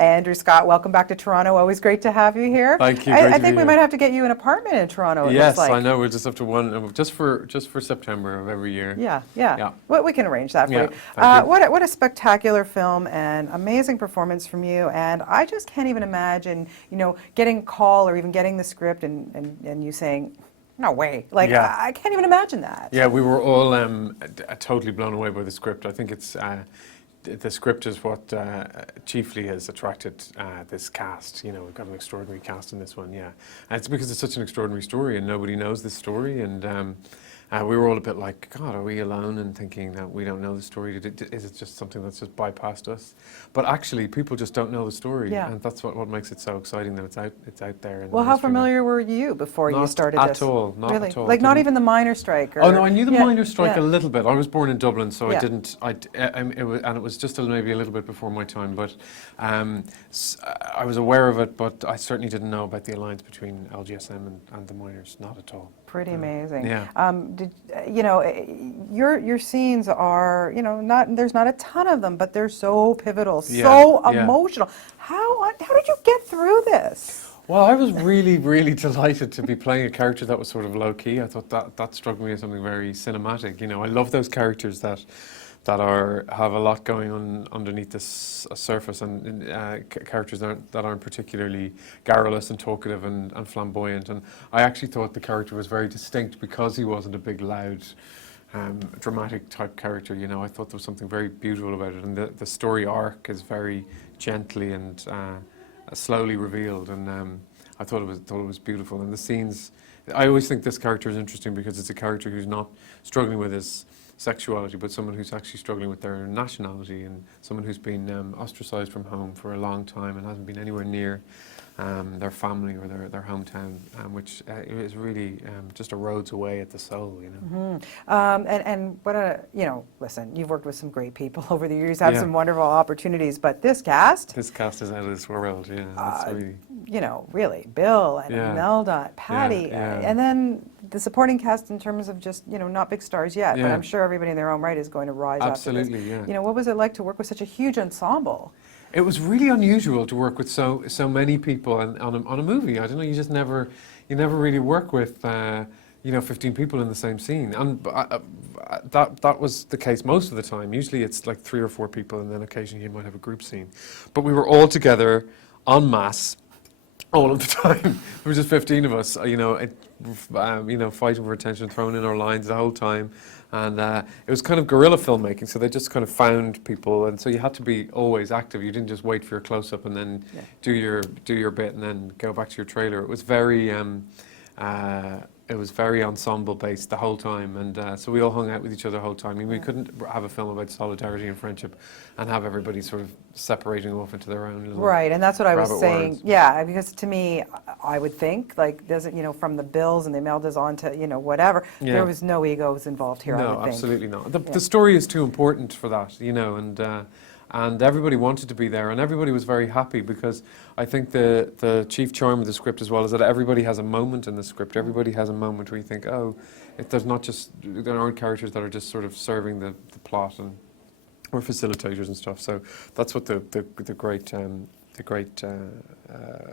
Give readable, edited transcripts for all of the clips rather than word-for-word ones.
Andrew Scott, welcome back to Toronto. Always great to have you here. Thank you. I, Great I to be think we here. might have to get you an apartment in Toronto, it looks Yes, I like. know. We're just up to one, just for September of every year. Yeah, yeah. Yeah. Well, we can arrange that for Yeah, you. thank you. What a spectacular film and amazing performance from you. And I just can't even imagine, getting a call or even getting the script and you saying, no way. Like, Yeah. I can't even imagine that. Yeah, we were all totally blown away by the script. I think it's the script is what chiefly has attracted this cast. We've got an extraordinary cast in this one, yeah. And it's because it's such an extraordinary story and nobody knows this story. And we were all a bit like, God, are we alone and thinking that we don't know the story? Is it just something that's just bypassed us? But actually, people just don't know the story. Yeah. And that's what makes it so exciting that it's out there. In the Well, how mainstream. familiar were you before you Not started at this? all, not Really? at all. Like, not Didn't- even the miners' strike? Oh no, I knew the Yeah, miners' strike yeah. a little bit. I was born in Dublin, so Yeah. I didn't. It was just maybe a little bit before my time. But I was aware of it, but I certainly didn't know about the alliance between LGSM and the miners. Not at all. Pretty amazing. Yeah. Your scenes are, there's not a ton of them, but they're so pivotal, Yeah, so yeah. emotional. How did you get through this? Well, I was really, really delighted to be playing a character that was sort of low key. I thought that struck me as something very cinematic. I love those characters that have a lot going on underneath this surface, and characters that aren't particularly garrulous and talkative and flamboyant. And I actually thought the character was very distinct because he wasn't a big, loud, dramatic type character. I thought there was something very beautiful about it, and the story arc is very gently and slowly revealed. And I thought it was beautiful. And the scenes, I always think this character is interesting because it's a character who's not struggling with his sexuality, but someone who's actually struggling with their nationality, and someone who's been ostracized from home for a long time and hasn't been anywhere near their family or their hometown, which is really just erodes away at the soul. And what listen, you've worked with some great people over the years, had Yeah. some wonderful opportunities, but this cast, This cast is out of this world. Yeah, it's really. really, Bill and Yeah. Imelda, Patty, Yeah. and then the supporting cast in terms of just, not big stars yet, but Yeah. I'm sure everybody in their own right is going to rise Absolutely, after this. yeah. What was it like to work with such a huge ensemble? It was really unusual to work with so many people on a movie. I don't know. You never really work with 15 people in the same scene, and that was the case most of the time. Usually it's like 3 or 4 people, and then occasionally you might have a group scene. But we were all together en masse all of the time. There were just 15 of us, fighting for attention, throwing in our lines the whole time. And it was kind of guerrilla filmmaking, so they just kind of found people, and so you had to be always active. You didn't just wait for your close-up and then do your bit and then go back to your trailer. It was very ensemble based the whole time, and so we all hung out with each other the whole time. I mean, we couldn't have a film about solidarity and friendship and have everybody sort of separating off into their own little Right, and that's what I was rabbit saying. warrens. Yeah, because to me, I would think, like, from the Bills and the Imeldas on to, whatever, Yeah. there was no egos involved here, I No, would think. absolutely not. The, Yeah. the story is too important for that, and everybody wanted to be there, and everybody was very happy because I think the chief charm of the script as well is that everybody has a moment in the script. Everybody has a moment where you think, oh, there aren't characters that are just sort of serving the plot and or facilitators and stuff. So that's what the great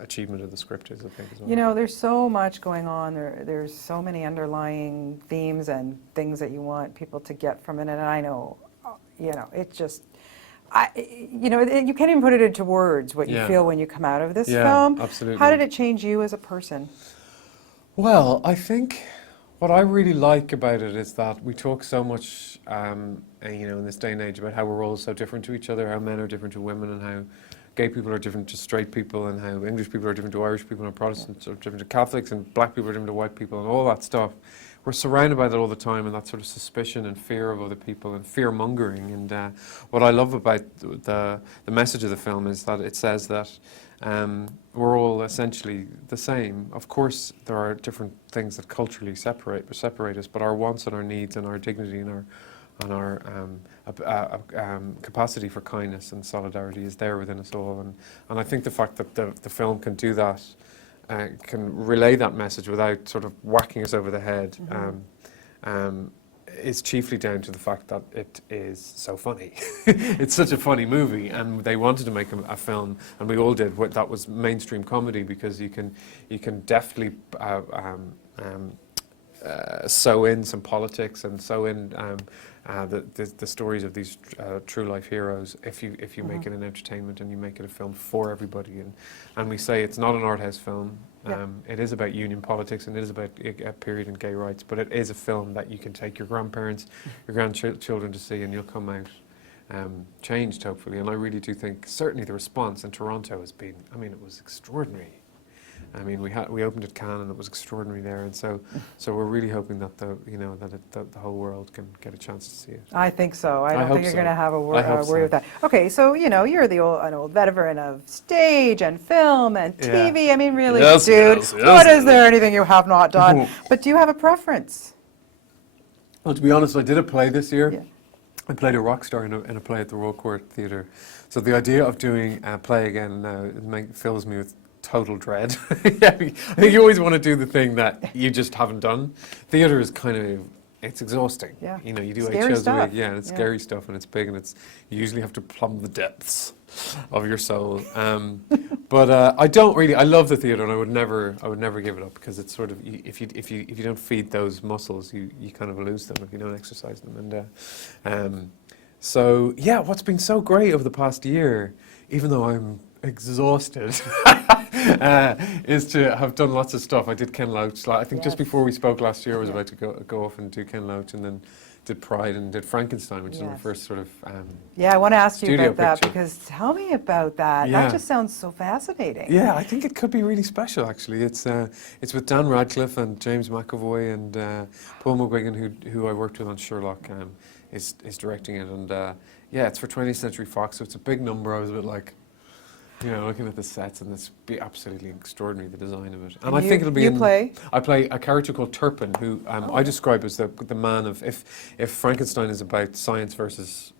achievement of the script is, I think, as well. There's so much going on. There's so many underlying themes and things that you want people to get from it, and I know, it just... you can't even put it into words what you Yeah. feel when you come out of this Yeah, film. absolutely. How did it change you as a person? Well, I think what I really like about it is that we talk so much, in this day and age about how we're all so different to each other, how men are different to women, and how gay people are different to straight people, and how English people are different to Irish people, and Protestants are different to Catholics, and black people are different to white people, and all that stuff. We're surrounded by that all the time, and that sort of suspicion and fear of other people and fear-mongering. And what I love about the message of the film is that it says that we're all essentially the same. Of course, there are different things that culturally separate us, but our wants and our needs and our dignity and our capacity for kindness and solidarity is there within us all. And I think the fact that the film can do that, can relay that message without sort of whacking us over the head, is chiefly down to the fact that it is so funny. It's such a funny movie, and they wanted to make a film, and we all did. That was mainstream comedy, because you can definitely sew in some politics and sew in the stories of these true life heroes if you make it an entertainment and you make it a film for everybody. And we say it's not an art house film. Yeah. It is about union politics, and it is about a period in gay rights, but it is a film that you can take your grandparents, your grandchildren to see, and you'll come out changed, hopefully. And I really do think certainly the response in Toronto has been, I mean, it was extraordinary. I mean, we opened at Cannes, and it was extraordinary there, and so we're really hoping that the whole world can get a chance to see it. I think so. I don't hope think you're so. going to have a I hope worry so. with that. Okay, so you're an old veteran of stage and film and Yeah. TV. I mean, really, Yes, dude, yes, what yes. is there anything you have not done? But do you have a preference? Well, to be honest, I did a play this year. Yeah. I played a rock star in a play at the Royal Court Theatre. So the idea of doing a play again now fills me with total dread. Yeah, I think you always want to do the thing that you just haven't done. Theatre is it's exhausting. Yeah. You know, you do 8 Scary shows a stuff. week. Yeah, and it's Yeah. scary stuff, and it's big, and you usually have to plumb the depths of your soul. But I don't really. I love the theatre, and I would never give it up, because it's sort of, if you don't feed those muscles, you kind of lose them if you don't exercise them. And so yeah, what's been so great over the past year, even though I'm exhausted, is to have done lots of stuff. I did Ken Loach. I think just Yes. before we spoke last year, I was Yeah. about to go off and do Ken Loach, and then did Pride and did Frankenstein, which is my Yes. first sort of. Yeah, I want to ask you Studio about that, picture. because tell me about that. Yeah. That just sounds so fascinating. Yeah, I think it could be really special, actually. It's with Dan Radcliffe and James McAvoy and Paul McGuigan, who I worked with on Sherlock, is directing it. And yeah, it's for 20th Century Fox, so it's a big number. I was a bit like, looking at the sets, and it's be absolutely extraordinary, the design of it. And I think it'll be. I play a character called Turpin, who I describe as the man of, if Frankenstein is about science versus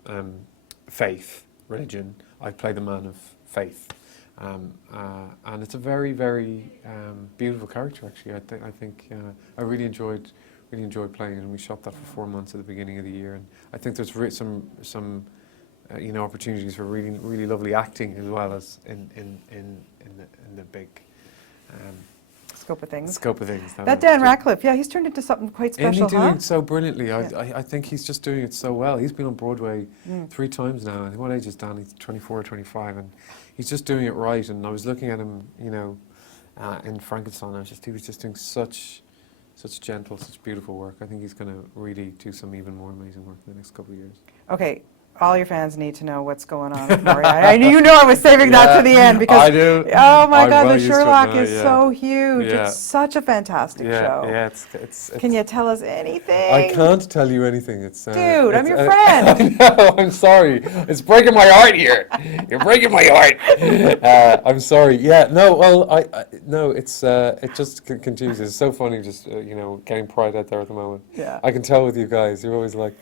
faith, religion, I play the man of faith. And it's a very, very beautiful character, actually. I think I really enjoyed playing it, and we shot that for 4 months at the beginning of the year. And I think there's some opportunities for really, really lovely acting, as well as in the big Scope of things. That Dan Radcliffe, yeah, he's turned into something quite and special, he's doing so brilliantly. Yeah. I think he's just doing it so well. He's been on Broadway 3 times now. I think, what age is Dan? He's 24 or 25, and he's just doing it right. And I was looking at him, in Frankenstein. He was just doing such gentle, such beautiful work. I think he's going to really do some even more amazing work in the next couple of years. Okay, all your fans need to know what's going on with Moriarty. I knew I was saving that to the end, because I do. oh my I'm God, well the used to it Sherlock now, is yeah. so huge. Yeah. It's such a fantastic show. Yeah, it's Can you tell us anything? I can't tell you anything. It's Dude, I'm it's, your friend. I know, I'm sorry. It's breaking my heart here. You're breaking my heart. I'm sorry. Yeah, no, well, no, it's it just continues. It's so funny, just getting Pride out there at the moment. Yeah. I can tell with you guys. You're always like,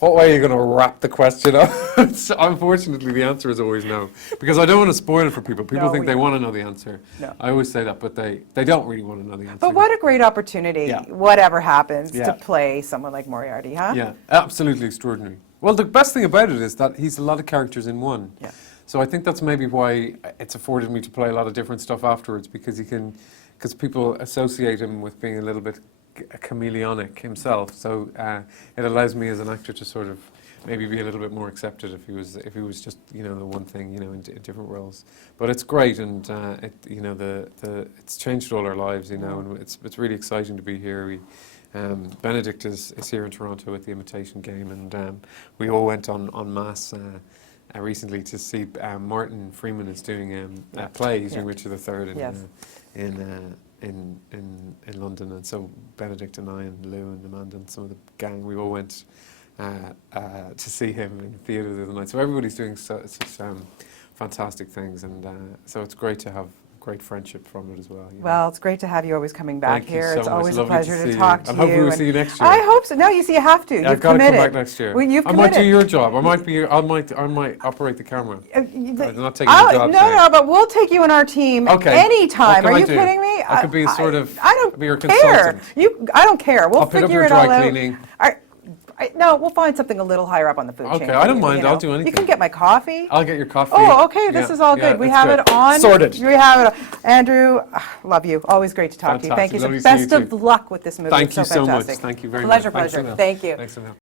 what way are you going to wrap the question up? Unfortunately, the answer is always no, because I don't want to spoil it for people. People No, think we they don't. want to know the answer. No. I always say that, but they don't really want to know the answer. But what a great opportunity, Yeah. whatever happens, Yeah. to play someone like Moriarty, huh? Yeah, absolutely extraordinary. Well, the best thing about it is that he's a lot of characters in one. Yeah. So I think that's maybe why it's afforded me to play a lot of different stuff afterwards, because because people associate him with being a little bit chameleonic himself. So it allows me as an actor to sort of maybe be a little bit more accepted if he was just the one thing in different roles. But it's great, and it's changed all our lives, and it's really exciting to be here. Benedict is here in Toronto at the Imitation Game, and we all went en masse recently to see Martin Freeman is doing a play. He's doing Richard III Yes. in London, and so Benedict and I and Lou and Amanda and some of the gang, we all went to see him in the theatre the other night. So everybody's doing such fantastic things, and so it's great to have great friendship from it as well. Well, it's great to have you always coming back Thank you here. so It's much. always a Lovely to pleasure see to you. talk to And you. hopefully we'll see you next year. I hope so. No, you see, you have to. Yeah, You've I've got to come committed. back next year. Well, you've I might do committed. your job. I might operate the camera. I'm not taking Oh, your job. no, but we'll take you in our team Okay. anytime. What Are can you I do? kidding me? I could be a sort of I don't be your care. consultant. I don't care. We'll I'll pick up figure your it all dry out. cleaning. No, we'll find something a little higher up on the food chain. Okay, I don't for you, mind. you know. I'll do You anything. can get my coffee. I'll get your coffee. Oh, okay, this Yeah, is all yeah, good. We it's have good. it on. Sorted. We have it on. Andrew, love you. Always great to talk to you. Thank Fantastic. you. Lovely So to see you best of too. luck with this movie. Thank It's you so much. fantastic. Thank you very Pleasure, much. Thanks, pleasure. Emil. Thank you. Thanks, Emil.